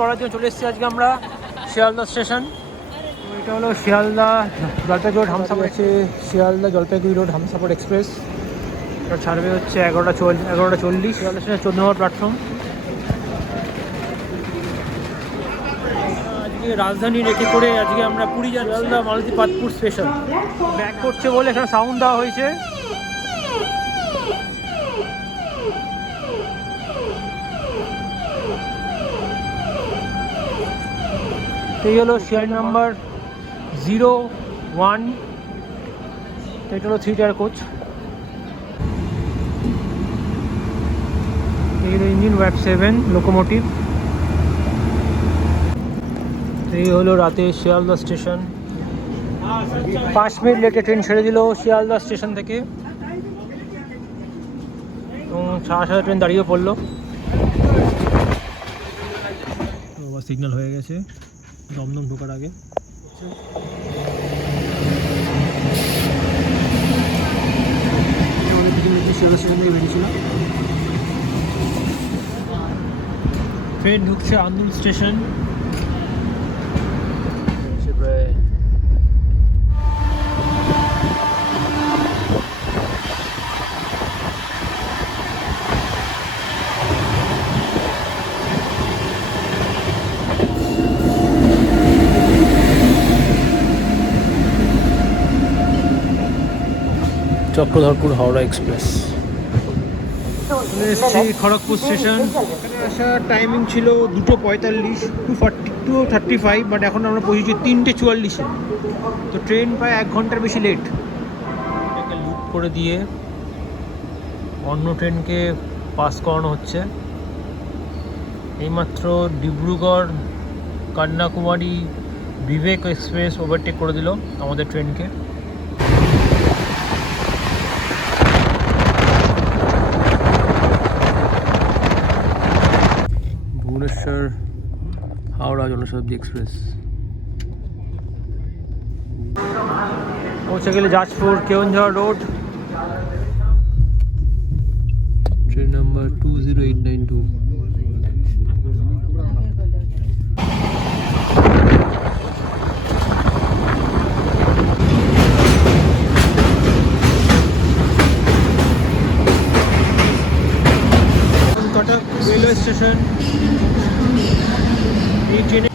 করার জন্য চলে এসেছি আজকে আমরা শিয়ালদা স্টেশন। এটা হলো শিয়ালদা জলপাইগুড়ি রোড হামসাফার আছে, শিয়ালদা জলপাইগুড়ি রোড হামসাফার এক্সপ্রেস। এটা ছাড়বে হচ্ছে 11:40 শিয়ালদা স্টেশন 14 নম্বর প্ল্যাটফর্ম। আজকে রাজধানী রেখে করে আজকে আমরা পুরী যাচ্ছি, শিয়ালদা মালতী পাতপুর স্টেশন। ব্যাক করছে বলে এখানে সাউন্ড দেওয়া হয়েছে। এই হলো শেয়ার নাম্বার 01, এটা হলো 3 টায়ার কোচ। এই হলো ইঞ্জিন ওয়েব 7 লোকোমোটিভ। এই হলো রাতে শিয়ালদা স্টেশন। 5 মিনিট লেটে ট্রেন ছেড়ে দিল শিয়ালদা স্টেশন থেকে এবং সারা ট্রেন দাঁড়িয়ে পড়লো। সিগন্যাল হয়ে গেছে দমদম ঢোকার আগে। ট্রেন ঢুকছে আন্দুল স্টেশন। প্রায় চক্রধরপুর হাওড়া এক্সপ্রেস। এসেছি খড়গপুর স্টেশন। আসার টাইমিং ছিল 2:45, 2:35, বাট এখন আমরা পৌঁছেছি 3:44-এ। তো ট্রেন প্রায় 1 ঘন্টার বেশি লেট। এটাকে লুপ করে দিয়ে অন্য ট্রেনকে পাস করানো হচ্ছে। এইমাত্র ডিব্রুগড় কন্যাকুমারী বিবেক এক্সপ্রেস ওভারটেক করে দিল আমাদের ট্রেনকে। ভুবনেশ্বর হাওড়া জনশতাব্দী এক্সপ্রেস পৌঁছে গেলে Jajpur Keonjhar road. Train number 20892। Cuttack railway station. এই ট্রেনে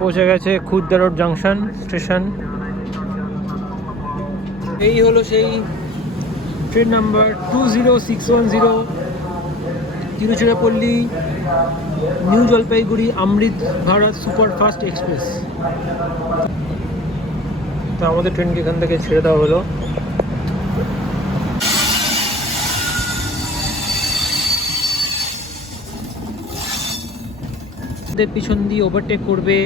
পৌঁছে গেছে খুদ্দা রোড জাংশন স্টেশন। এই হলো সেই train number 20610, Tiruchirappalli new Jalpaiguri Amrit Bharat superfast express. তো আমাদের ট্রেনকে এখান থেকে ছেড়ে দেওয়া হলো। পিছন দিয়ে ওভারটেক করবে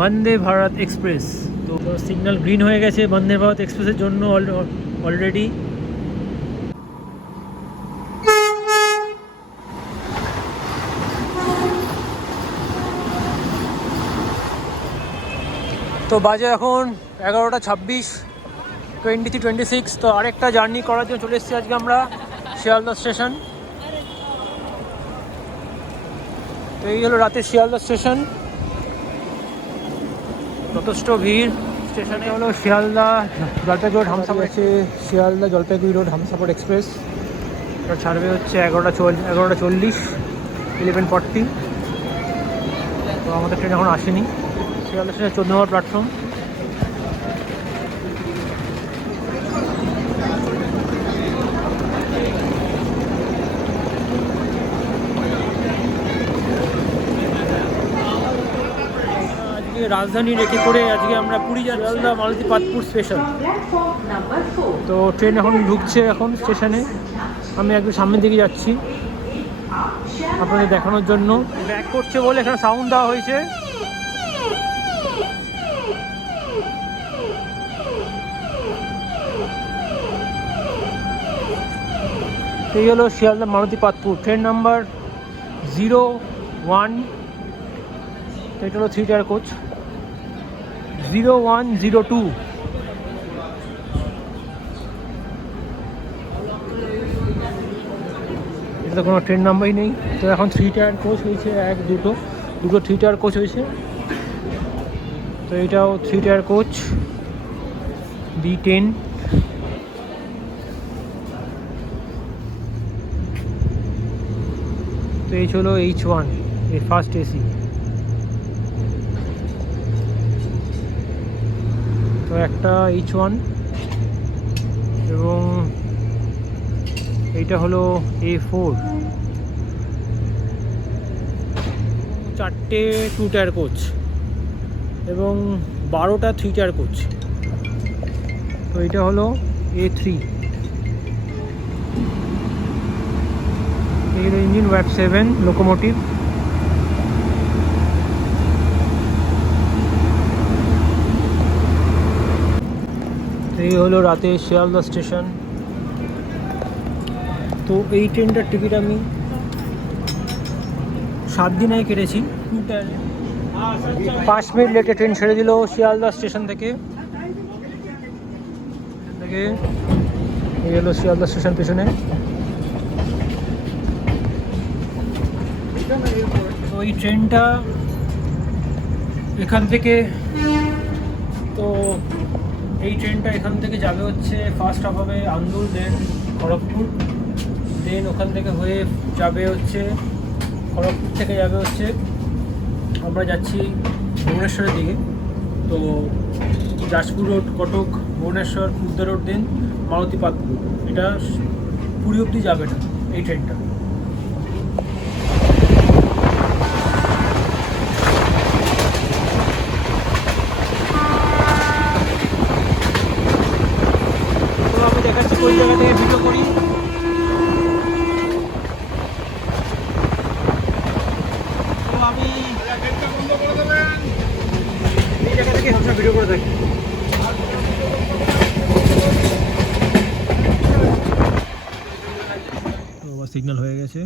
বন্দে ভারত এক্সপ্রেস। তো সিগন্যাল গ্রিন হয়ে গেছে বন্দে ভারত এক্সপ্রেসের জন্য অলরেডি। তো বাজে এখন 11:26, 23:26। তো আরেকটা জার্নি করার জন্য চলে এসেছি আজকে আমরা শিয়ালদা স্টেশন। তো এই হলো রাতের শিয়ালদা স্টেশন। যথেষ্ট ভিড় স্টেশনে। হলো শিয়ালদা জলপাইগুড়ি রোড হামসাফার আছে, শিয়ালদা জলপাইগুড়ি রোড হামসাফার এক্সপ্রেস। এটা ছাড়বে হচ্ছে 11:40 11:40। তো আমাদের ট্রেন এখন আসেনি। শিয়ালদা স্টেশন 14 নম্বর প্ল্যাটফর্ম। আজকে রাজধানী রেখে করে আজকে আমরা পুরী যাচ্ছি, শিয়ালদা মালতী পাতপুর স্টেশন। তো ট্রেন এখন ঢুকছে এখন স্টেশনে। আমি একটু সামনের দিকে যাচ্ছি আপনাদের দেখানোর জন্য। ব্যাক করছে বলে এখানে সাউন্ড দেওয়া হয়েছে। এই হলো শিয়ালদা মারুতি পাতপুর। ট্রেন নাম্বার 01, তো এটা হলো 3 টায়ার কোচ 0102। এটা তো কোনো ট্রেন নাম্বারই নেই। তো এখন 3 টায়ার কোচ হয়েছে, দুটো 3 টায়ার কোচ হয়েছে। তো এটাও 3 টায়ার কোচ B10। তো এই হলো H1 এর ফার্স্ট এসি। তো একটা H1 এবং এইটা হলো A4। 4টে 2 টায়ার কোচ এবং 12টা 3 টায়ার কোচ। তো এটা হলো A3। এর ইঞ্জিন ওয়েব 7 লোকোমোটিভ। এই হলো রাতে শিয়ালদা স্টেশন। তো এই ট্রেনটার টিকিট আমি 7 দিন আগে কেটেছি। 5 মিনিট লেটে ট্রেন ছেড়ে দিল শিয়ালদা স্টেশন থেকে। এই হলো শিয়ালদা স্টেশন পেছনে। তো এই ট্রেনটা এখান থেকে যাবে হচ্ছে ফার্স্ট স্টপ হবে আন্দুল, দেন খড়গপুর, দেন ওখান থেকে হয়ে যাবে হচ্ছে খড়গপুর থেকে যাবে হচ্ছে আমরা যাচ্ছি ভুবনেশ্বরের দিকে। তো যাজপুর রোড, কটক, ভুবনেশ্বর, খুর্দা রোড, দেন মারুতি পাতপুর। এটা পুরী অবধি যাবে না এই ট্রেনটা। তো আমি দেখাচ্ছি কোন জায়গা থেকে ভিডিও করি। তো আমি এই জায়গা থেকে সবসময় ভিডিও করে থাকি। তো আবার সিগন্যাল হয়ে গেছে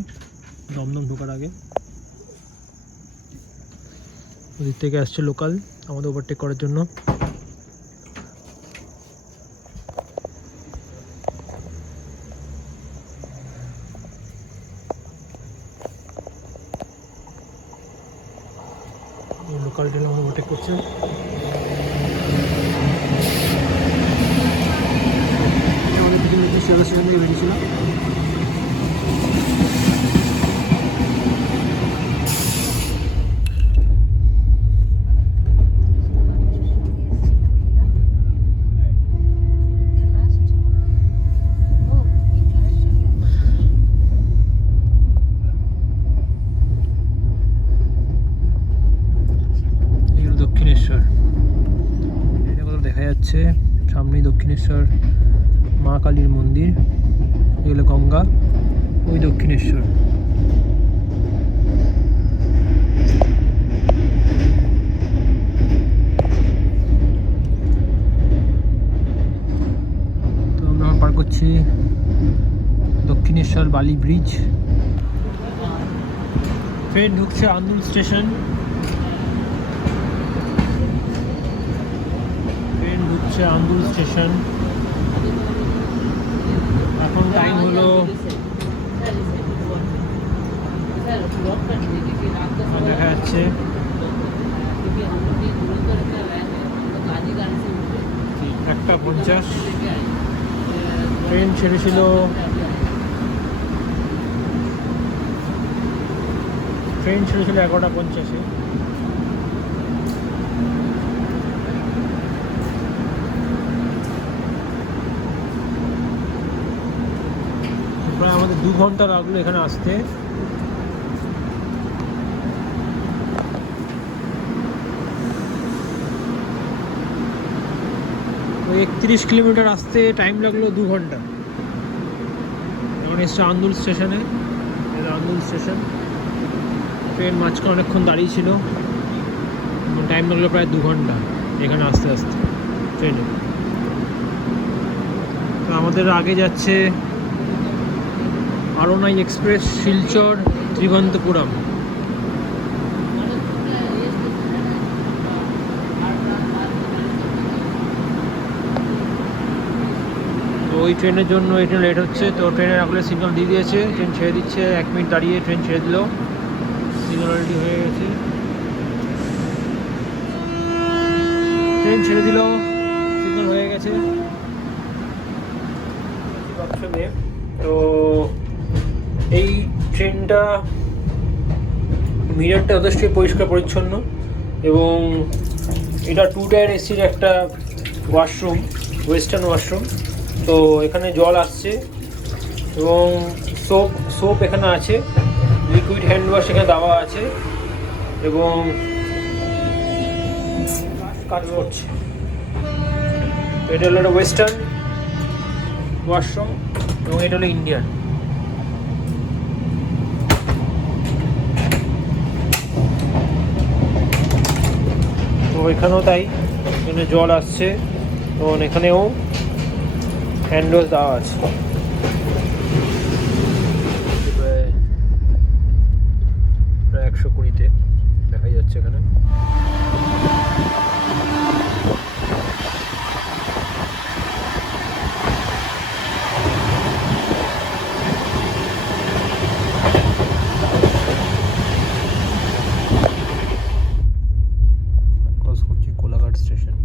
দমদম ঢোকার আগে। ওদিক থেকে আসছে লোকাল আমাদের ওভারটেক করার জন্য। লোকাল ট্রেন আমাদের ওভারটেক করছে। আমাদের পিছনে শিয়ালদা স্টেশন থেকে বেরিয়েছিল। দক্ষিণেশ্বর, এটা কোথাও দেখা যাচ্ছে সামনেই দক্ষিণেশ্বর মা কালীর মন্দির। এগুলো গঙ্গা, ওই দক্ষিণেশ্বর। তো আমরা পার করছি দক্ষিণেশ্বর বালি ব্রিজ। ট্রেন ঢুকছে আন্দুল স্টেশন। আন্দুল স্টেশন। এখন টাইম হলো দেখা যাচ্ছে 1:50। ট্রেন ছেড়েছিল 11:50-এ। প্রায় আমাদের 2 ঘন্টা লাগলো এখানে আসতে। ওই 31 কিলোমিটার আসতে টাইম লাগলো 2 ঘন্টা। এখন এসছে আন্দুল স্টেশনে। আন্দুল স্টেশন। ট্রেন মাঝখানে অনেকক্ষণ দাঁড়িয়ে ছিল, টাইম লাগলো প্রায় 2 ঘন্টা এখানে আসতে আসতে ট্রেনে। তো আমাদের আগে যাচ্ছে আরোনাই এক্সপ্রেস শিলচর ত্রিবন্তপুরম। ওই ট্রেনের জন্য এই ট্রেন লেট হচ্ছে। তো ট্রেনের আগলে সিগন্যাল দিয়ে দিয়েছে, ট্রেন ছেড়ে দিচ্ছে। 1 মিনিট দাঁড়িয়ে ট্রেন ছেড়ে দিল, সিগন্যাল রেডি হয়ে গেছে, ট্রেন ছেড়ে দিল, সিগন্যাল হয়ে গেছে। তো এই ট্রেনটা মিররটা যথেষ্টই পরিষ্কার পরিচ্ছন্ন এবং এটা 2 টায়ার এসির একটা ওয়াশরুম, ওয়েস্টার্ন ওয়াশরুম। তো এখানে জল আসছে এবং সোপ এখানে আছে, লিকুইড হ্যান্ড ওয়াশ এখানে দেওয়া আছে এবং কাজ করছে। তো এটা হলো একটা ওয়েস্টার্ন ওয়াশরুম এবং এটা হলো ইন্ডিয়ান। তো এখানেও তাই, এখানে জল আসছে এবং এখানেও হ্যান্ড ওয়াশ দেওয়া আছে। প্রায় 120-তে দেখা যাচ্ছে এখানে। ক্রস করছি Kolaghat station.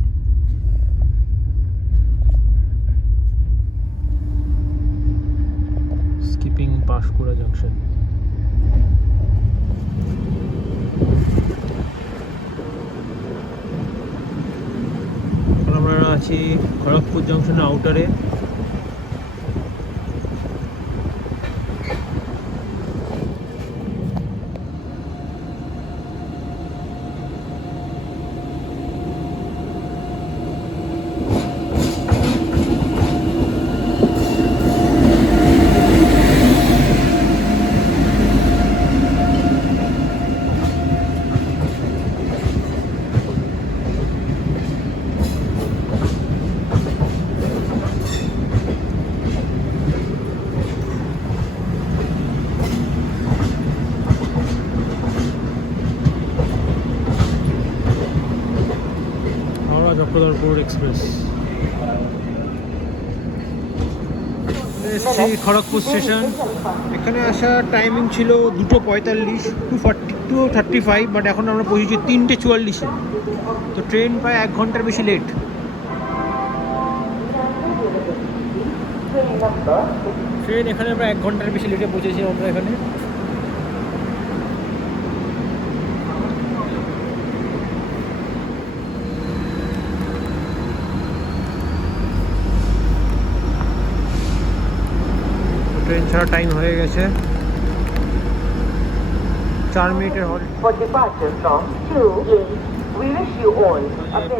Skipping Panskura junction. আমরা আছি খড়গপুর জংশনের আউটারে। চক্রধরপুর এক্সপ্রেস। এসছি খড়গপুর স্টেশন। এখানে আসার টাইমিং ছিল 2:45, 2:35, বাট এখন আমরা পৌঁছেছি 3:44-এ। তো ট্রেন প্রায় 1 ঘন্টার বেশি লেট। ট্রেন এখানে প্রায় 1 ঘন্টার বেশি লেটে পৌঁছেছি আমরা এখানে। ট্রেন ছাড়া টাইম হয়ে গেছে, 4 মিনিটের হল।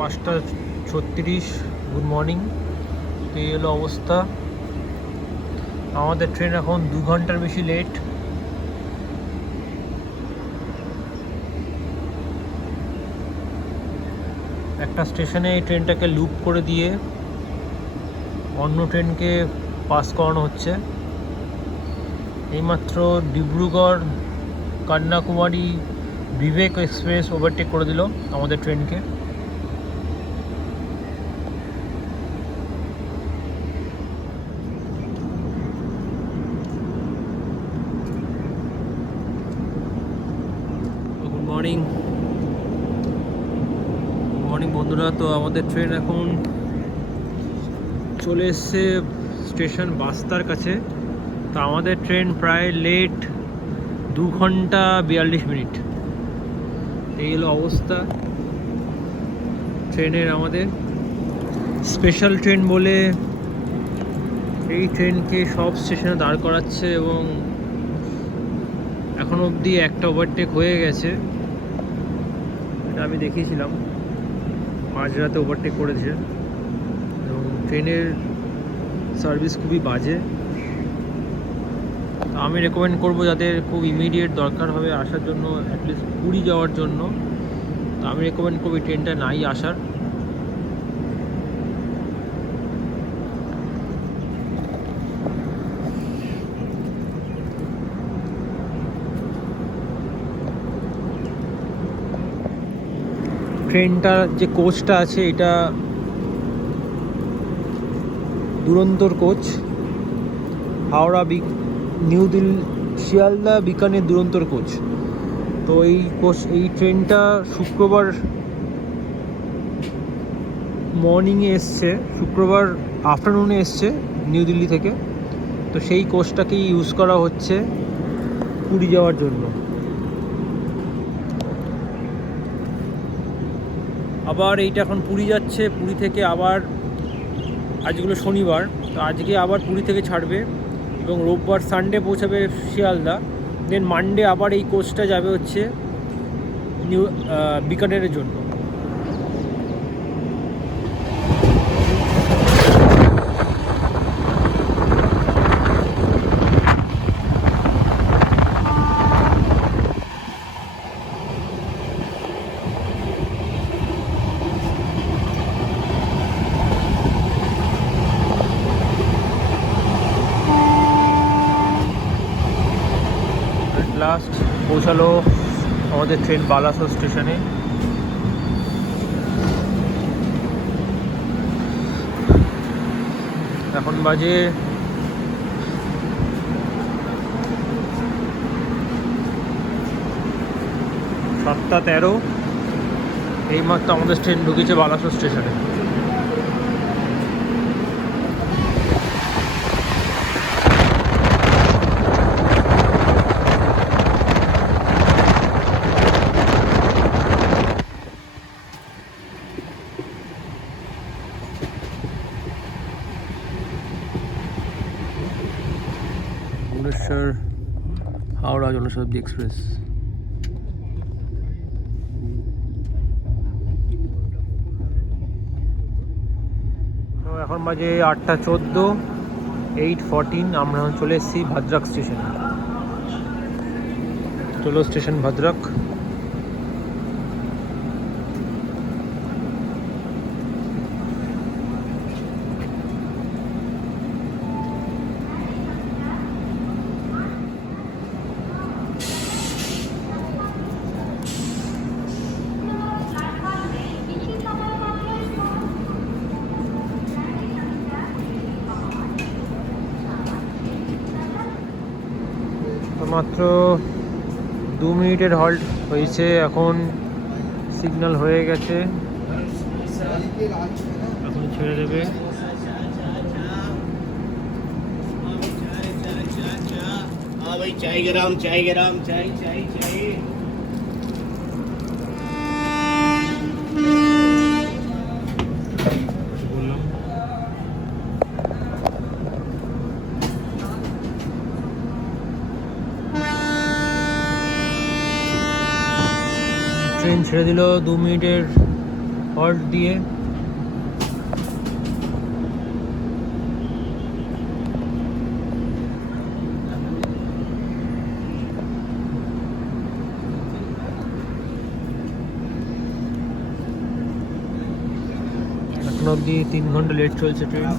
5:36। Good morning. তো এই হলো অবস্থা। আমাদের ট্রেন এখন 2 ঘন্টার বেশি লেট। একটা স্টেশনে এই ট্রেনটাকে লুপ করে দিয়ে অন্য ট্রেনকে পাস করানো হচ্ছে। এইমাত্র ডিব্রুগড় কন্যাকুমারী বিবেক এক্সপ্রেস ওভারটেক করে দিল আমাদের ট্রেনকে। গুড মর্নিং বন্ধুরা। তো আমাদের ট্রেন এখন চলে এসছে স্টেশন বাস্তার কাছে। তো আমাদের ট্রেন প্রায় লেট 2 ঘন্টা 42 মিনিট। এই হলো অবস্থা ট্রেনের। আমাদের স্পেশাল ট্রেন বলে এই ট্রেনকে সব স্টেশনে দাঁড় করাচ্ছে এবং এখন অবধি একটা ওভারটেক হয়ে গেছে। এটা আমি দেখিয়েছিলাম, মাঝরাতে ওভারটেক করেছে এবং ট্রেনের সার্ভিস খুবই বাজে। আমি রেকমেন্ড করবো যাদের খুব ইমিডিয়েট দরকার হবে আসার জন্য, অ্যাটলিস্ট পুরী যাওয়ার জন্য, তো আমি রেকমেন্ড করবো ট্রেনটা নাই আসার। ট্রেনটার যে কোচটা আছে এটা দুরন্তর কোচ, হাওড়া নিউ দিল্লি শিয়ালদা বিকানের দুরন্তর কোচ। তো এই ট্রেনটা শুক্রবার মর্নিংয়ে এসছে, শুক্রবার আফটারনুনে এসছে নিউ দিল্লি থেকে। তো সেই কোচটাকেই ইউজ করা হচ্ছে পুরী যাওয়ার জন্য। আবার এইটা এখন পুরী যাচ্ছে, পুরী থেকে আবার আজগুলো শনিবার, তো আজকে আবার পুরী থেকে ছাড়বে এবং রোববার সানডে পৌঁছাবে শিয়ালদা। দেন মানডে আবার এই কোচটা যাবে হচ্ছে বিকানেরের জন্য। লাস্ট পৌঁছালো আমাদের ট্রেন বালাসোর স্টেশনে। এখন বাজে 7:13। এইমাত্র আমাদের ট্রেন ঢুকেছে বালাসোর স্টেশনে। ভুবনেশ্বর হাওড়া জনশতাব্দী এক্সপ্রেস। তো এখন বাজে 8:14, 8:14। আমরা চলে এসেছি ভদ্রক স্টেশনে। চলো স্টেশন ভদ্রক। মাত্র 2 মিনিটের হল্ট হয়েছে, এখন সিগন্যাল হয়ে গেছে, এখন ছেড়ে দেবে। ট্রেন ছেড়ে দিল 2 মিনিটের হল্ট দিয়ে। এখন অবধি 3 ঘন্টা লেট চলছে ট্রেন।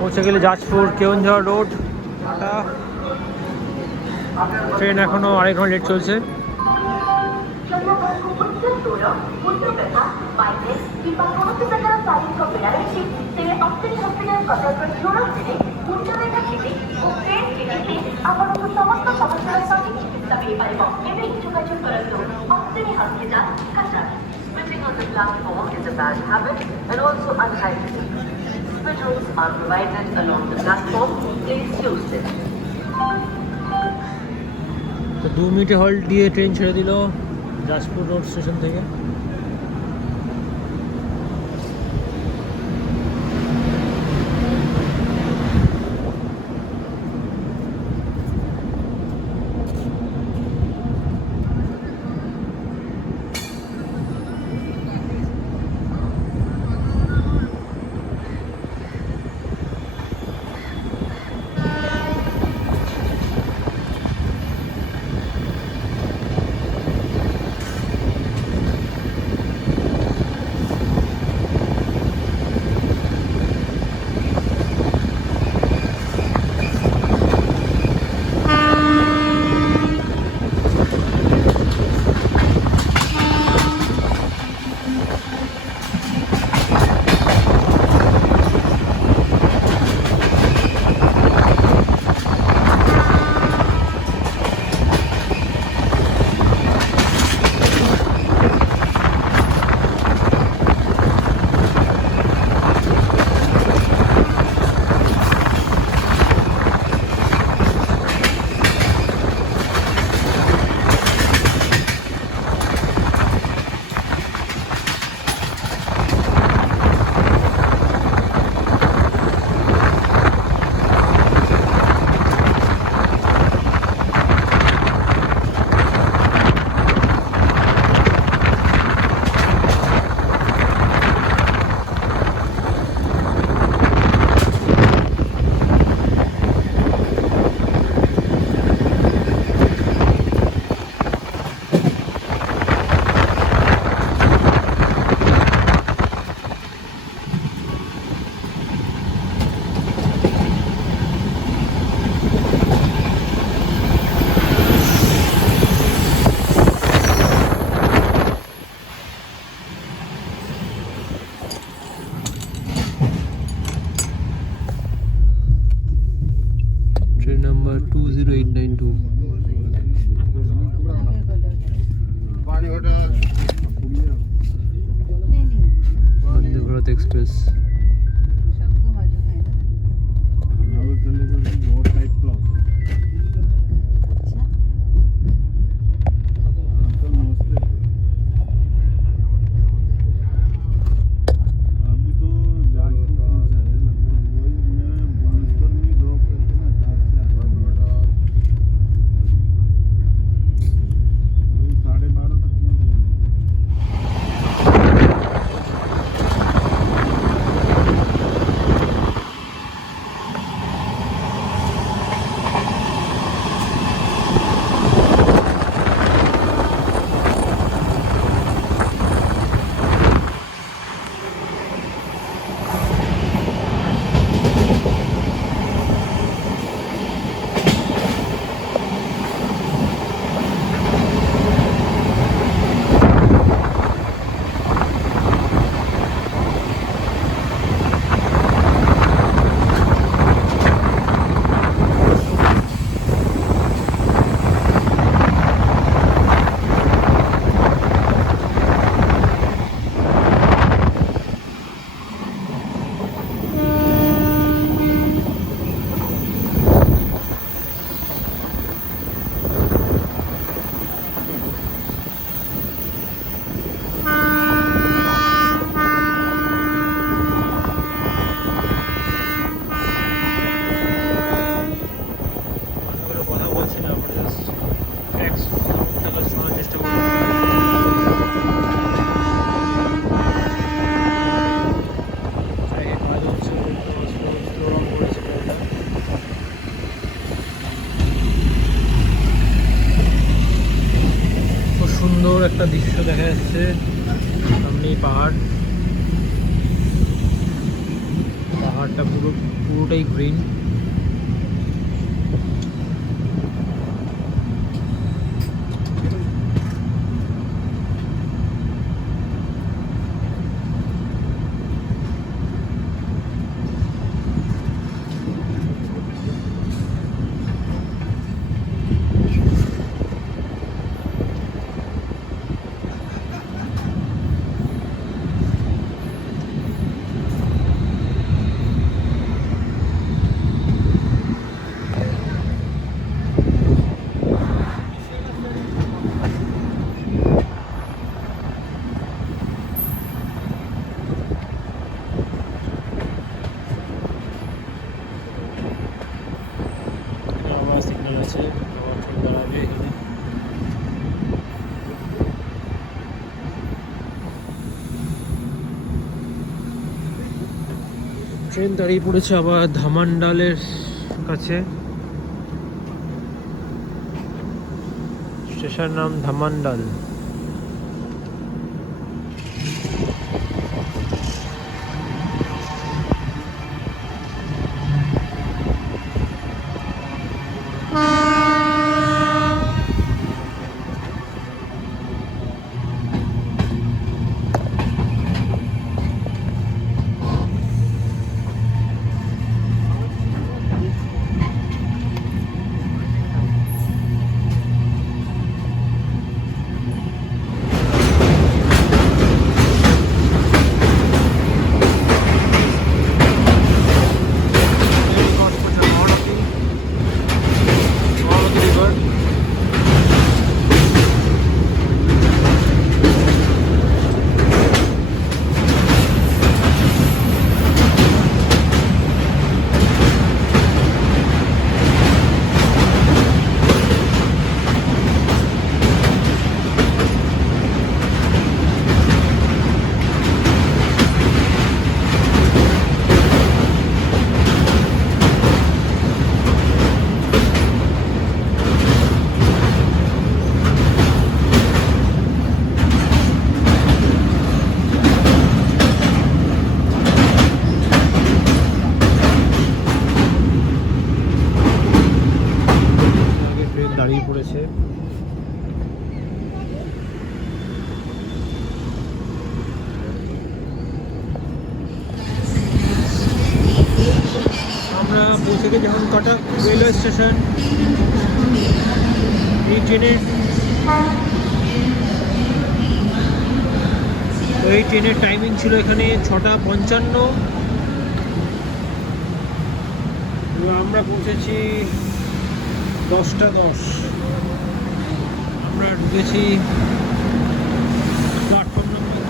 পৌঁছে গেলে যাজপুর কেওনঝড় রোড। ট্রেন এখনো 2.5 ঘন্টা লেট চলছে। Individuals are provided along the platform. Please use them. তো 2 মিনিটে হল্ট দিয়ে ট্রেন ছেড়ে দিল যাজপুর রোড স্টেশন থেকে। 20892 वंदे भारत एक्सप्रेस। সুন্দর একটা দৃশ্য দেখা যাচ্ছে, সামনেই পাহাড়টা পুরোটাই গ্রিন। সিগন্যাল আছে, দাঁড়াবে এখানে। ট্রেন দাঁড়িয়ে পড়েছে আবার ধামান্ডালের কাছে। স্টেশন নাম ধামান্ডাল। দাঁড়িয়ে পড়েছে। আমরা পৌঁছে থেকে যখন কটক রেলওয়ে স্টেশন, এই ট্রেনের তো এই ট্রেনের টাইমিং ছিল এখানে 6:55। আমরা পৌঁছেছি 10:10। আমরা ঢুকেছি প্ল্যাটফর্ম নম্বর,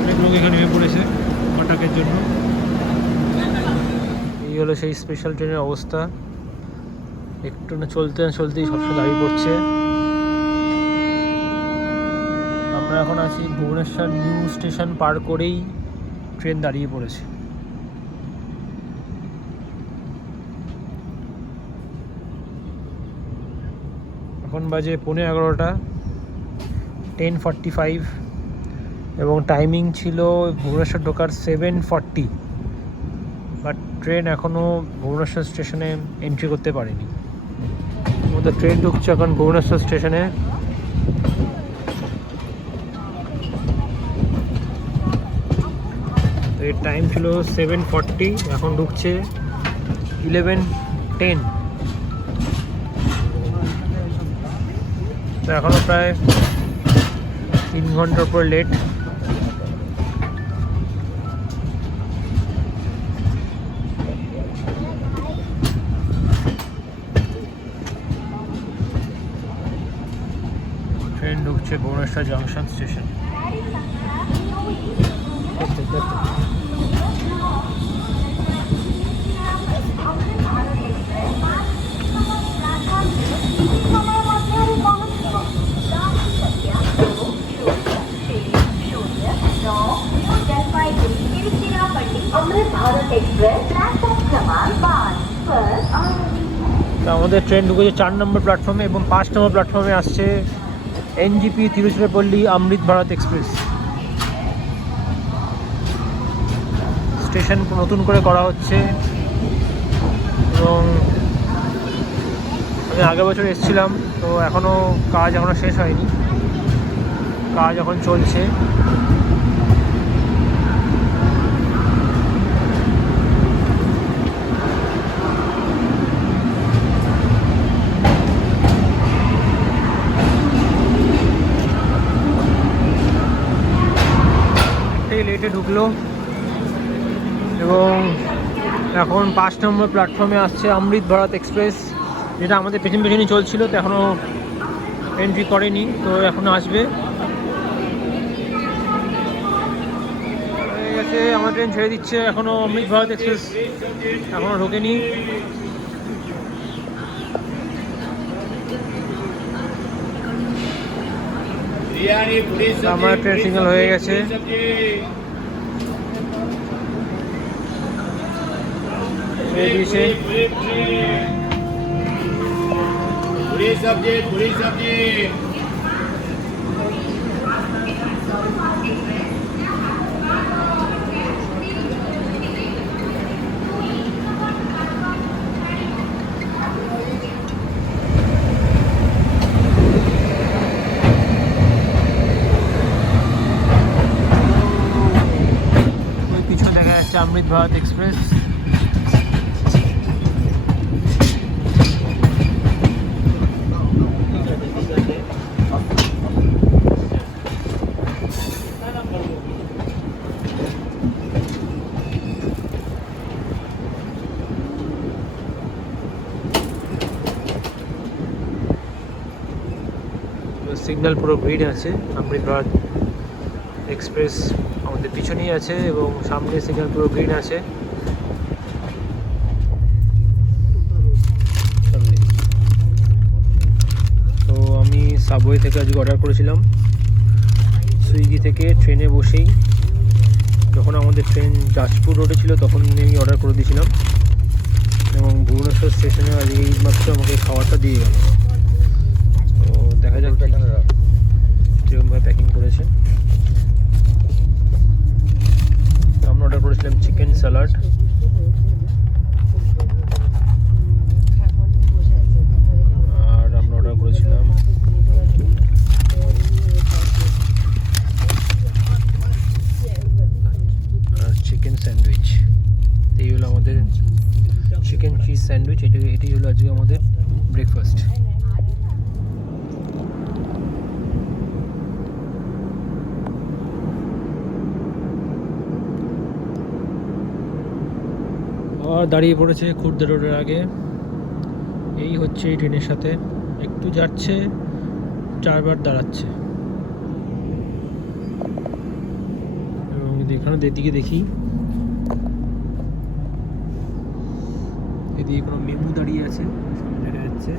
অনেক লোক এখানে নেমে পড়েছে কটকের জন্য। এই হলো সেই স্পেশাল ট্রেনের অবস্থা, একটু না চলতেই সবসময় দাঁড়িয়ে পড়ছে। আমরা এখন আছি ভুবনেশ্বর নিউ স্টেশন পার করেই ট্রেন দাঁড়িয়ে পড়েছে। এখন বাজে 11:15, 10:45 এবং টাইমিং ছিল ভুবনেশ্বর ঢোকার 7:40, বাট ট্রেন এখনও ভুবনেশ্বর স্টেশনে এন্ট্রি করতে পারেনি। আমাদের ট্রেন ঢুকছে এখন ভুবনেশ্বর স্টেশনে। তো এর টাইম ছিল 7:40, এখন ঢুকছে 11:10। তো এখনও প্রায় 3 ঘন্টার পর লেট। ট্রেন ঢুকছে ভুবনেশ্বর জংশন স্টেশন। আমাদের ট্রেন ঢুকেছে 4 নম্বর প্ল্যাটফর্মে এবং 5 নম্বর প্ল্যাটফর্মে আসছে NJP Tiruchirappalli Amrit Bharat express. Station নতুন করে করা হচ্ছে এবং আমি আগের বছর এসেছিলাম, তো কাজ এখনও শেষ হয়নি, কাজ এখন চলছে। লেটে ঢুকলো এবং এখন 5 নম্বর প্ল্যাটফর্মে আসছে অমৃত ভারত এক্সপ্রেস, যেটা আমাদের পেছনই চলছিল, তো এখনও এন্ট্রি করেনি, তো এখন আসবে। হয়ে গেছে, আমার ট্রেন ছেড়ে দিচ্ছে, এখনও অমৃত ভারত এক্সপ্রেস এখনও ঢোকেনি। আমার ট্রেন সিগন্যাল হয়ে গেছে। পিছনে দেখা যাচ্ছে অমৃত ভারত এক্সপ্রেস। সিগন্যাল পুরো গ্রিন আছে, অমৃত ভারত এক্সপ্রেস আমাদের পিছনেই আছে এবং সামনে সিগন্যাল পুরো গ্রিন আছে। তো আমি সাবওয়ে থেকে আজকে অর্ডার করেছিলাম, সুইগি থেকে ট্রেনে বসেই। যখন আমাদের ট্রেন যাজপুর রোডে ছিল তখন আমি অর্ডার করে দিয়েছিলাম এবং ভুবনেশ্বর স্টেশনে আজকে এইমাত্র আমাকে খাবারটা দিয়ে গেল। তো দেখা যাক যেরকমভাবে প্যাকিং করেছেন। আমরা অর্ডার করেছিলাম চিকেন স্যালাড, আর আমরা অর্ডার করেছিলাম স্যান্ডউইচ। এই হলো আমাদের চিকেন চিজ স্যান্ডউইচ। এটি হলো আজকে আমাদের ব্রেকফাস্ট। আর দাঁড়িয়ে পড়েছে খুর্দা রোডের আগে। এই হচ্ছে এই ট্রেনের সাথে, একটু যাচ্ছে, 4 বার দাঁড়াচ্ছে। এবং এখানে এদিকে দেখি, এদিকে কোনো মেমু দাঁড়িয়ে আছে দেখা যাচ্ছে।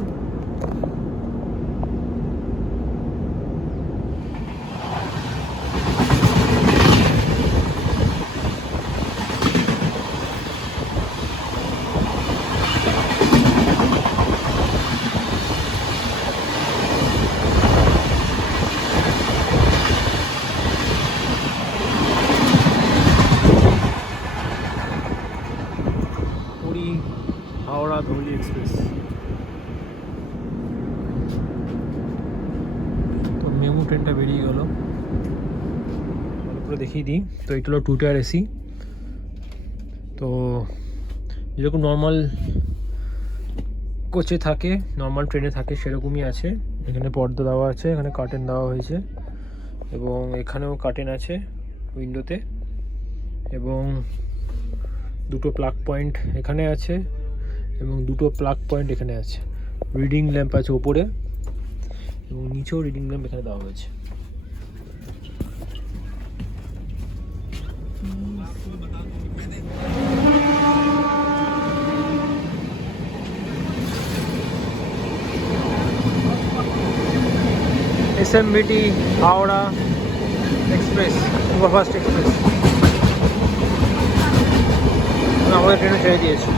পুরী হাওড়া ধৌলি এক্সপ্রেস। তো মেমু ট্রেনটা বেরিয়ে গেল, ভালো করে দেখিয়ে দিই। তো এটা হলো 2 টায়ার এসি। তো যেরকম নর্মাল কোচে থাকে, নর্মাল ট্রেনে থাকে সেরকমই আছে। এখানে পর্দা দেওয়া আছে, এখানে কার্টেন দেওয়া হয়েছে এবং এখানেও কার্টেন আছে উইন্ডোতে। এবং 2টো প্লাগ পয়েন্ট এখানে আছে এবং 2টো প্লাগ পয়েন্ট এখানে আছে। রিডিং ল্যাম্প আছে ওপরে এবং নিচেও রিডিং ল্যাম্প এখানে দেওয়া হয়েছে। SMBT Howrah express, superfast express আমাদের ট্রেনে ছেড়ে দিয়েছে।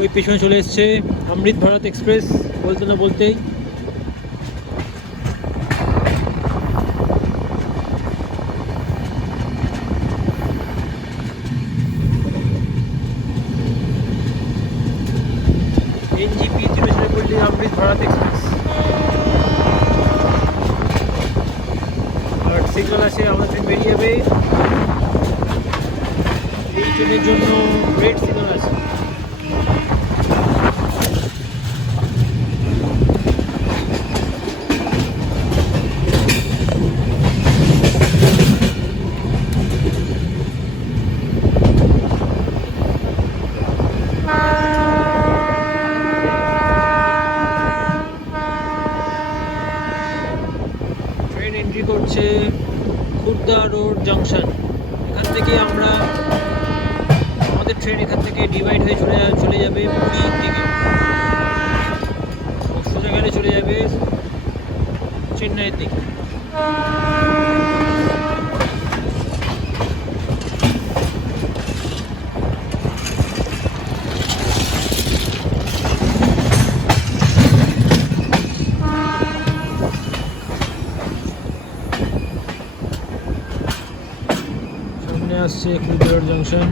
ওই পেছনে চলে এসছে অমৃত ভারত এক্সপ্রেস বলতে না বলতেই। NJP Tiruchirappalli Amrit Bharat express. আর সিগন্যাল আছে, আমাদের ট্রেন বেরিয়ে যাবে। এই ট্রেনের জন্য রেড সিগন্যাল আছে। ট্রেন এন্ট্রি করছে খুর্দা রোড জাংশন। এখান থেকে আমরা, আমাদের ট্রেন এখান থেকে ডিভাইড হয়ে চলে যাবে পুরীর দিকে। সোজা গেলে চলে যাবে চেন্নাইয়ের দিকে। সামনে আসছে খুর্দা রোড জাংশন,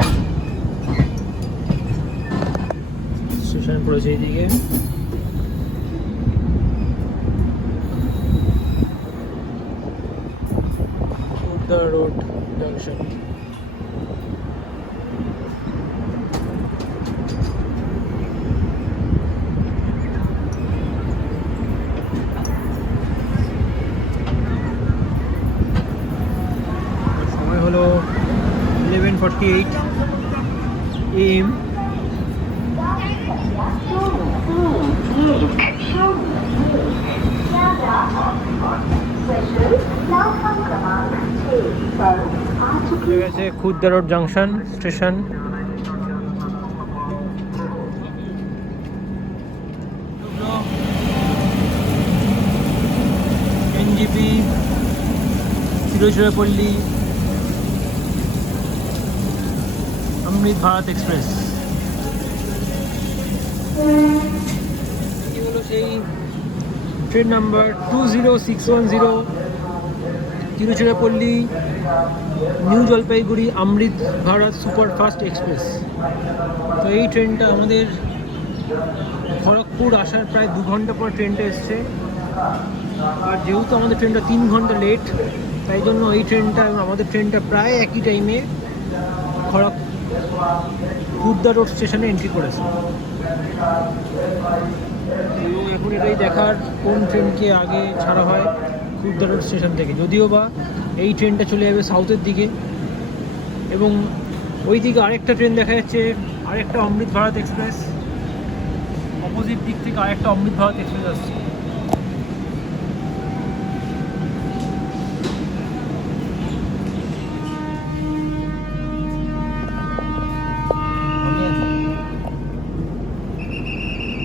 স্টেশন পড়েছে এইদিকে। Khurda road junction. সময় হলো 11:48 AM। চলে গেছে Khurda road junction station. NGP Tiruchirappalli Amrit Bharat express. এটি হলো সেই train number 20610, Tiruchirappalli new Jalpaiguri Amrit Bharat superfast express. তো এই ট্রেনটা আমাদের খড়গপুর আসার প্রায় 2 ঘন্টা পর ট্রেনটা এসছে। আর যেহেতু আমাদের ট্রেনটা 3 ঘন্টা লেট, তাই জন্য এই ট্রেনটা এবং আমাদের ট্রেনটা প্রায় একই টাইমে খুর্দা রোড স্টেশনে এন্ট্রি করেছে। এবং এখন এটাই দেখার কোন ট্রেনকে আগে ছাড়া হয় খুর্দা রোড স্টেশন থেকে। যদিও বা এই ট্রেনটা চলে যাবে সাউথের দিকে, এবং ওই দিকে আরেকটা ট্রেন দেখা যাচ্ছে, আরেকটা অমৃত ভারত এক্সপ্রেস। অপোজিট দিক থেকে আরেকটা অমৃত ভারত এক্সপ্রেস আসছে।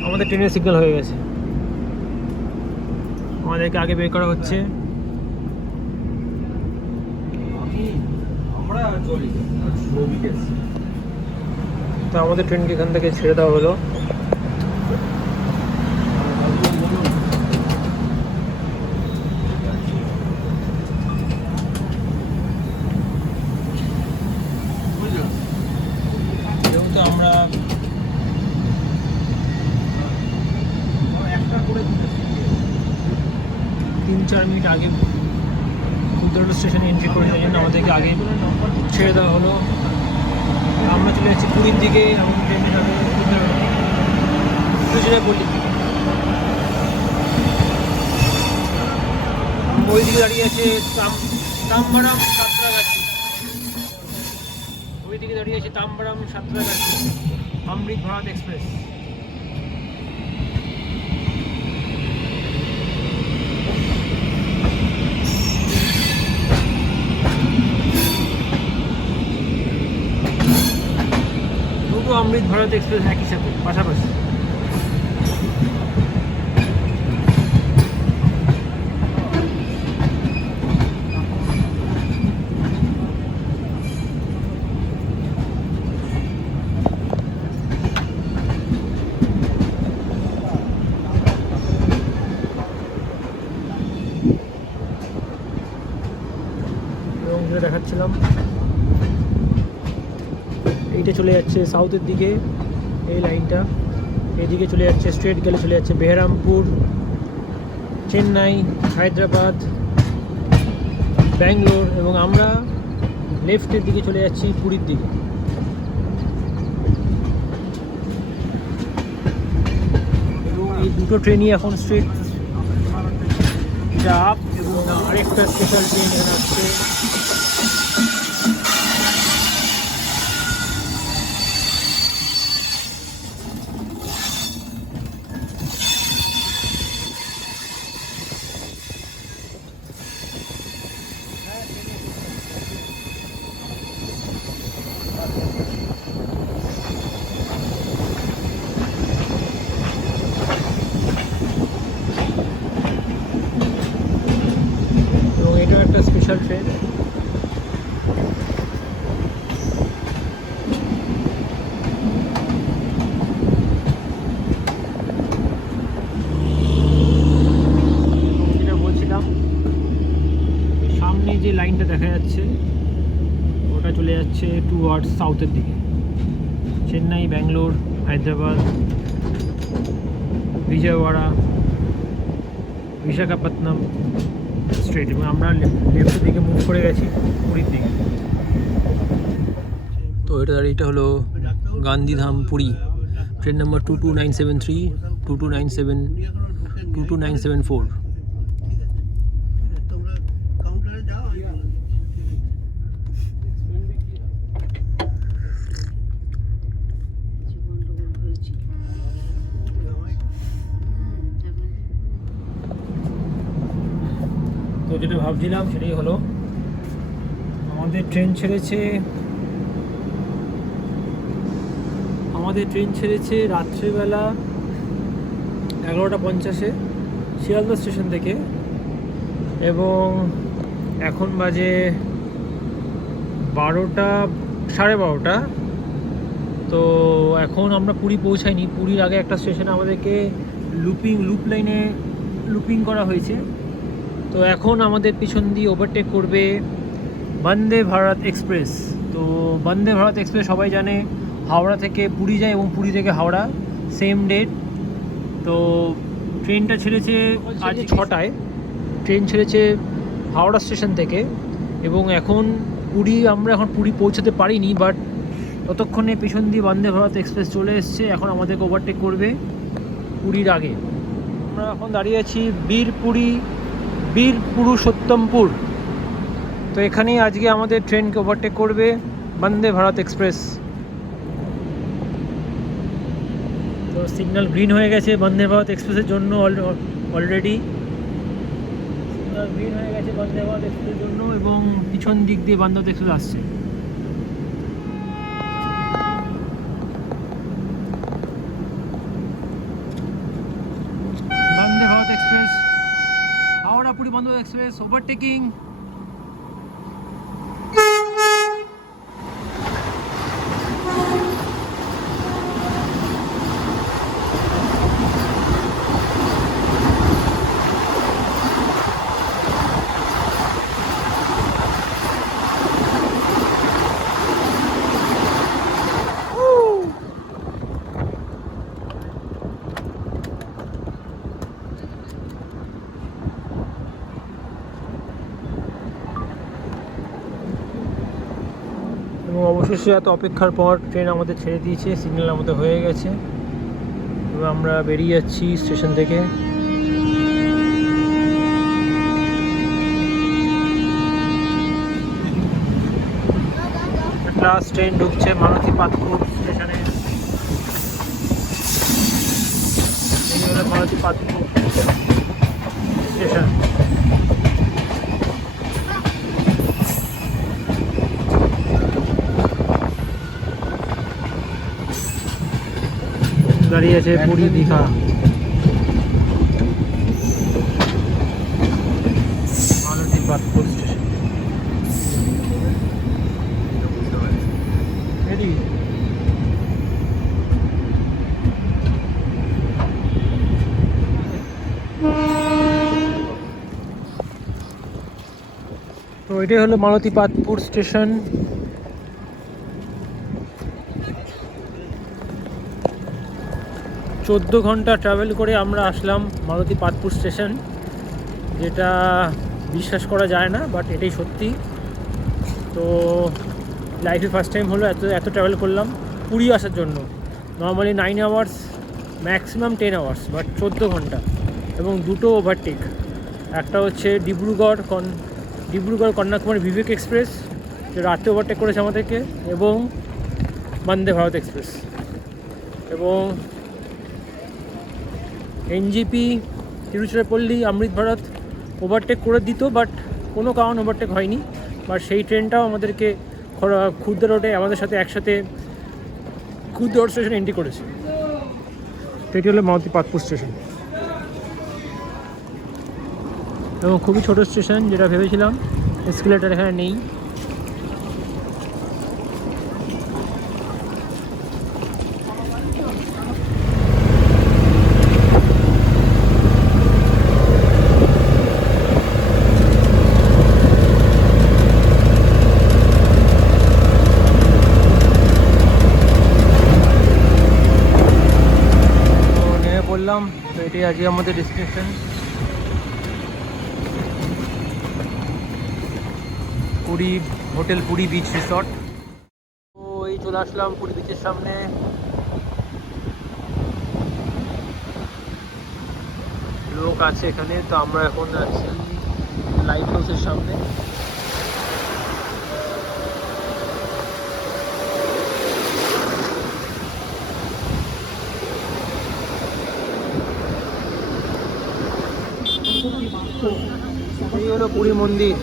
আমাদের ট্রেনের সিগন্যাল হয়ে গেছে, আমাদেরকে আগে বের করা হচ্ছে। তো আমাদের ট্রেনকে এখান থেকে ছেড়ে দেওয়া হলো। যেহেতু আমরা 3-4 মিনিট আগে খুর্দা রোড স্টেশনে এন্ট্রি করে, সেই জন্য আমাদেরকে আগে ছেড়ে দেওয়া হলো। আমরা চলে যাচ্ছি পুরীর দিকে, আমাদের ট্রেনে যাবে তিরুচিরাপল্লির দিকে। ওই দিকে দাঁড়িয়ে আছে তাম্বারাম সাঁতরাগাছি, ওই দিকে দাঁড়িয়ে আছে তাম্বারাম সাঁতরাগাছি অমৃত ভারত এক্সপ্রেস। দুটো অমৃত ভারত এক্সপ্রেস একই সাথে পাশাপাশি। এবং যেটা দেখাচ্ছিলাম, এইটা চলে যাচ্ছে সাউথের দিকে, এই লাইনটা এইদিকে চলে যাচ্ছে, স্ট্রেট গেলে চলে যাচ্ছে বেহরামপুর, চেন্নাই, হায়দ্রাবাদ, ব্যাঙ্গালোর, এবং আমরা লেফটের দিকে চলে যাচ্ছি পুরীর দিকে। এবং এই দুটো ট্রেনই এখন স্ট্রেট আপ, এবং আরেকটা স্পেশাল ট্রেন এখানে আসছে। এবং এটা একটা স্পেশাল ট্রেন। যেটা বলছিলাম, সামনে যে লাইনটা দেখা যাচ্ছে ওটা চলে যাচ্ছে টুয়ার্ডস সাউথের দিকে, চেন্নাই, ব্যাঙ্গালোর, হায়দ্রাবাদ, বিজয়ওয়াড়া, বিশাখাপত্তনম স্ট্রেট। এবং আমরা লেফটের দিকে মুভ করে গেছি পুরীর দিকে। তো এটা হলো গান্ধীধাম পুরী, ট্রেন নাম্বার 22973, 2297, 22974। তো যেটা ভাবছিলাম সেটাই হলো, আমাদের ট্রেন ছেড়েছে রাত্রিবেলা 11:50 শিয়ালদা স্টেশন থেকে, এবং এখন বাজে 12টা, সাড়ে 12টা, তো এখন আমরা পুরী পৌঁছাইনি, পুরীর আগে একটা স্টেশনে আমাদেরকে লুপ লাইনে লুপিং করা হয়েছে। তো এখন আমাদের পিছন দিয়ে ওভারটেক করবে বন্দে ভারত এক্সপ্রেস। তো বন্দে ভারত এক্সপ্রেস সবাই জানে হাওড়া থেকে পুরী যায় এবং পুরী থেকে হাওড়া সেম ডেট। তো ট্রেনটা ছেড়েছে আজ 6টায়, ট্রেন ছেড়েছে হাওড়া স্টেশন থেকে এবং আমরা এখন পুরী পৌঁছাতে পারিনি, বাট ততক্ষণে পেছন দিয়ে বন্দে ভারত এক্সপ্রেস চলে এসছে। এখন আমাদেরকে ওভারটেক করবে পুরীর আগে। আমরা এখন দাঁড়িয়ে আছি বীর পুরুষোত্তমপুর। তো এখানেই আজকে আমাদের ট্রেনকে ওভারটেক করবে বন্দে ভারত এক্সপ্রেস। তো সিগন্যাল গ্রিন হয়ে গেছে বন্দে ভারত এক্সপ্রেসের জন্য অলরেডি সিগন্যাল গ্রিন হয়ে গেছে বন্দে ভারত এক্সপ্রেসের জন্য এবং পিছন দিক দিয়ে বন্দে ভারত এক্সপ্রেস আসছে। Vande Bharat express, Howrah Puri Vande Bharat express overtaking. এবং অবশেষে এত অপেক্ষার পর ট্রেন আমাদের ছেড়ে দিয়েছে, সিগন্যাল আমাদের হয়ে গেছে। এবার আমরা বেরিয়ে যাচ্ছি স্টেশন থেকে। লাস্ট ট্রেন ঢুকছে মারুতি পাতপুর স্টেশনে। এই হলো মারুতি পাতপুর স্টেশন। দাঁড়িয়ে আছে পুরী দীঘা। মারুতি পাতপুর স্টেশন। তো এটাই হলো মারুতি পাতপুর স্টেশন। 14 ঘন্টা ট্রাভেল করে আমরা আসলাম মারুতি পাতপুর স্টেশন, যেটা বিশ্বাস করা যায় না, বাট এটাই সত্যি। তো লাইফে ফার্স্ট টাইম হলো এত ট্রাভেল করলাম পুরী আসার জন্য। Normally 9 hours, maximum 10 hours, but 14 ঘন্টা এবং দুটো ওভারটেক। একটা হচ্ছে ডিব্রুগড় কন্যাকুমারী বিবেক এক্সপ্রেস, যে রাতে ওভারটেক করেছে আমাদেরকে, এবং বন্দে ভারত এক্সপ্রেস। এবং এনজিপি তিরুচিরাপল্লী অমৃত ভারত ওভারটেক করে দিত, বাট কোনো কারণ ওভারটেক হয়নি। বাট সেই ট্রেনটাও আমাদেরকে খুর্দা রোডে আমাদের সাথে একসাথে খুর্দা রোড স্টেশনে এন্ট্রি করেছে। এটি হলো মারুতি পাতপুর স্টেশন এবং খুবই ছোটো স্টেশন, যেটা ভেবেছিলাম। এসকেলেটার এখানে নেই। তো এটাই আজকে আমাদের destination Puri, hotel Puri beach resort. তো এই চলে আসলাম পুরী বিচের সামনে। লোক আছে এখানে। তো আমরা এখন আছি লাইট হাউসের সামনে। এই হলো পুরী মন্দির।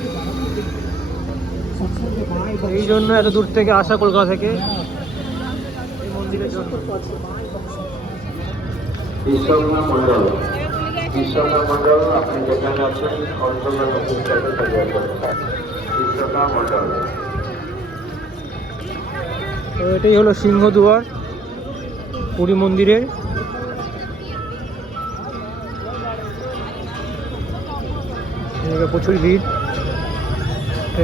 এই জন্য এত দূর থেকে আসা, কলকাতা থেকে, এই মন্দিরের জন্য। বিশ্বকর্মা মন্ডল আপনি যেখানে আছেন কন্ট্রোলার অফিসটাকে সাজিয়ে করছেন। বিশ্বকর্মা মন্ডল তো এটাই হলো সিংহদুয়ার পুরী মন্দিরের। প্রচুর ভিড়।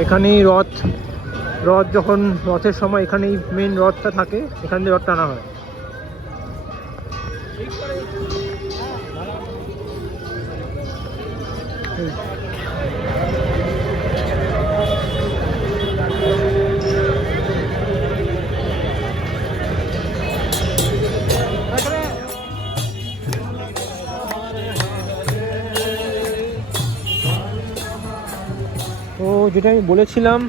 এখানেই রথ যখন রথের সময় এখানেই মেন রথটা থাকে, এখান দিয়ে রথ টানা হয়। তো যেটা আমি বলেছিলাম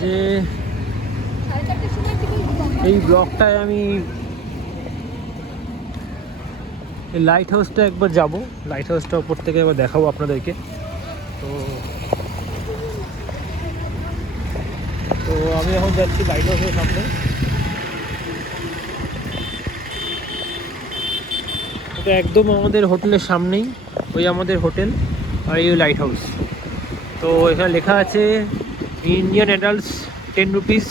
যে এই ব্লগটায় আমি এই লাইট হাউসটা একবার যাব, লাইট হাউসটা ওপর থেকে একবার দেখাবো আপনাদেরকে। তো আমি এখন যাচ্ছি লাইট হাউসের সামনে। এটা একদম আমাদের হোটেলের সামনেই, ওই আমাদের হোটেল আর এই লাইট হাউস। তো এখানে লেখা আছে Indian adults 10 rupees,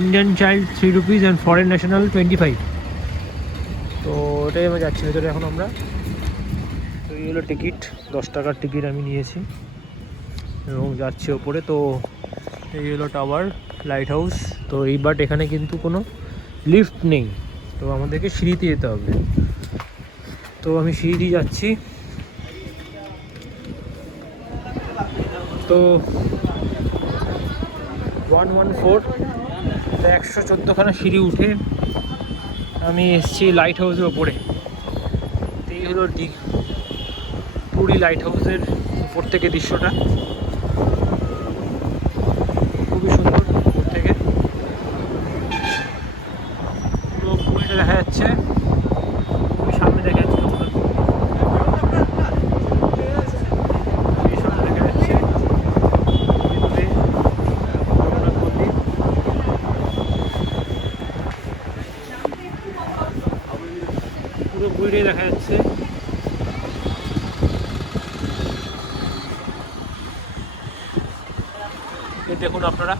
Indian child 3 rupees and foreign national 25। তো ওটাই আমরা যাচ্ছি ভেতরে এখন আমরা। তো এই হলো টিকিট, 10 টাকার টিকিট আমি নিয়েছি এবং যাচ্ছি ওপরে। তো এই হলো টাওয়ার লাইট হাউস। তো এইবার এখানে কিন্তু কোনো লিফট নেই, তো আমাদেরকে সিঁড়িতে যেতে হবে। তো আমি সিঁড়ি দিয়ে যাচ্ছি। তো 114 114খানা সিঁড়ি উঠে আমি এসেছি লাইট হাউসের ওপরে। এই হলো পুরী লাইট হাউসের উপর থেকে দৃশ্যটা, খুবই সুন্দর। উপর থেকে পুরো পুরীটা দেখা যাচ্ছে, খুবই সামনে দেখা যাচ্ছে। পুরো পুরীটাই দেখা যাচ্ছে। দেখুন আপনারা,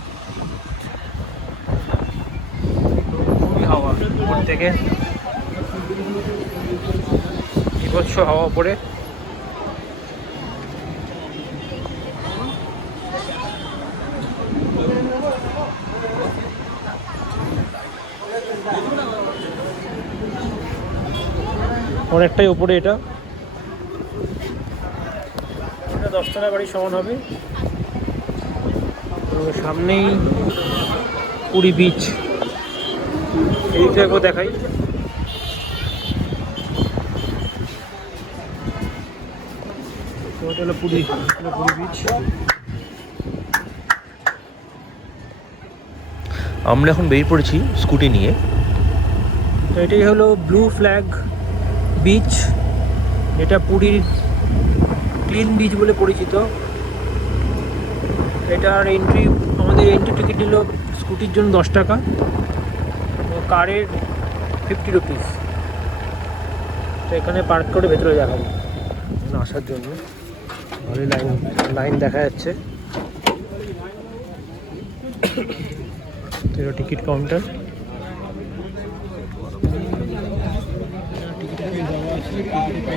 খুবই হাওয়া উপর থেকে, বিভৎস হাওয়া পড়ে। অনেকটাই উপরে, এটা 10 তলা বাড়ি সমান হবে। তো সামনেই পুরী বিচ, এইটা একবার দেখাই। তো এটা হলো পুরী বিচ। আমরা এখন বেরিয়ে পড়েছি স্কুটি নিয়ে। তো এটাই হলো ব্লু ফ্ল্যাগ বিচ, এটা পুরীর ক্লিন বিচ বলে পরিচিত। এটার আমাদের এন্ট্রি টিকিট নিল স্কুটির জন্য 10 টাকা, কারের 50 রুপিস। তো এখানে পার্ক করে ভেতরে দেখাবো আসার জন্য। ভালোই লাইন দেখা যাচ্ছে। তো এটা টিকিট কাউন্টার।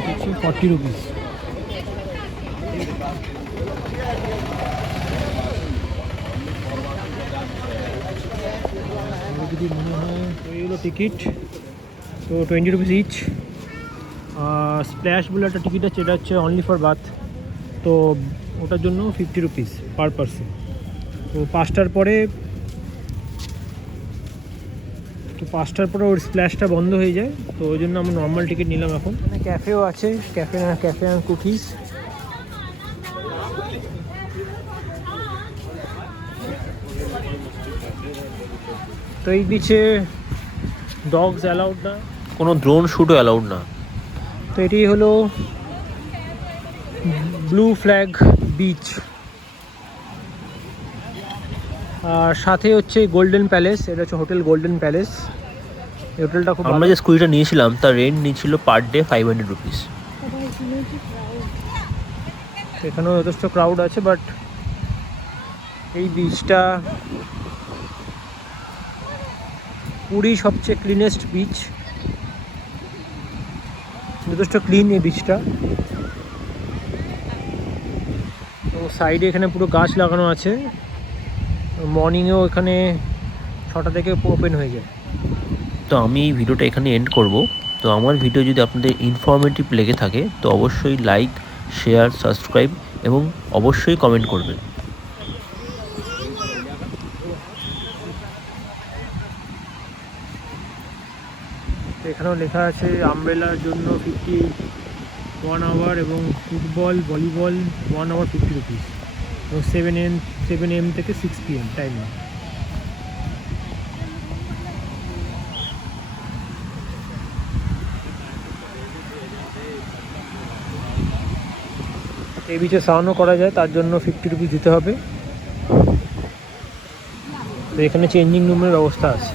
Ticket 40 rupees. যদি মনে হয় এইগুলো টিকিট, তো 20 রুপিস ইচ। স্প্ল্যাশ বলে একটা টিকিট আছে, এটা হচ্ছে অনলি ফর বাথ, তো ওটার জন্য 50 রুপিস পার পারসন। তো 5টার পরে ওর স্প্ল্যাশটা বন্ধ হয়ে যায়, তো ওই জন্য আমরা নর্মাল টিকিট নিলাম। এখন এখানে ক্যাফেও আছে, ক্যাফে অ্যান্ড কুকিজ। তো এই বিচে ডগস অ্যালাউড না, কোনো ড্রোন শ্যুটও অ্যালাউড না। তো এটি হলো ব্লু ফ্ল্যাগ বিচ, আর সাথে হচ্ছে গোল্ডেন প্যালেস। এটা হচ্ছে হোটেল গোল্ডেন প্যালেস। এই হোটেলটা খুব আমরা যে স্কুটিটা নিয়েছিলাম তার রেন্ট নিয়েছিল পার ডে 500 রুপিস। এখানেও যথেষ্ট ক্রাউড আছে, বাট এই বিচটা পুরী সবচেয়ে ক্লিনেস্ট বিচ, যথেষ্ট ক্লিন এই বিচটা। তো সাইডে এখানে পুরো গাছ লাগানো আছে, মর্নিংয়েও এখানে 6টা থেকে ওপেন হয়ে যায়। তো আমি এই ভিডিওটা এখানে এন্ড করব। তো আমার ভিডিও যদি আপনাদের ইনফরমেটিভ লেগে থাকে তো অবশ্যই লাইক, শেয়ার, সাবস্ক্রাইব এবং অবশ্যই কমেন্ট করবেন। এখানেও লেখা আছে আমব্রেলার জন্য 51 আওয়ার এবং ফুটবল, ভলিবল 1 আওয়ার 50 রুপিস এবং 7 AM থেকে 6 PM টাইম। এই বিচে স্নানও করা যায়, তার জন্য 50 রুপিস দিতে হবে। তো এখানে চেঞ্জিং রুমের ব্যবস্থা আছে।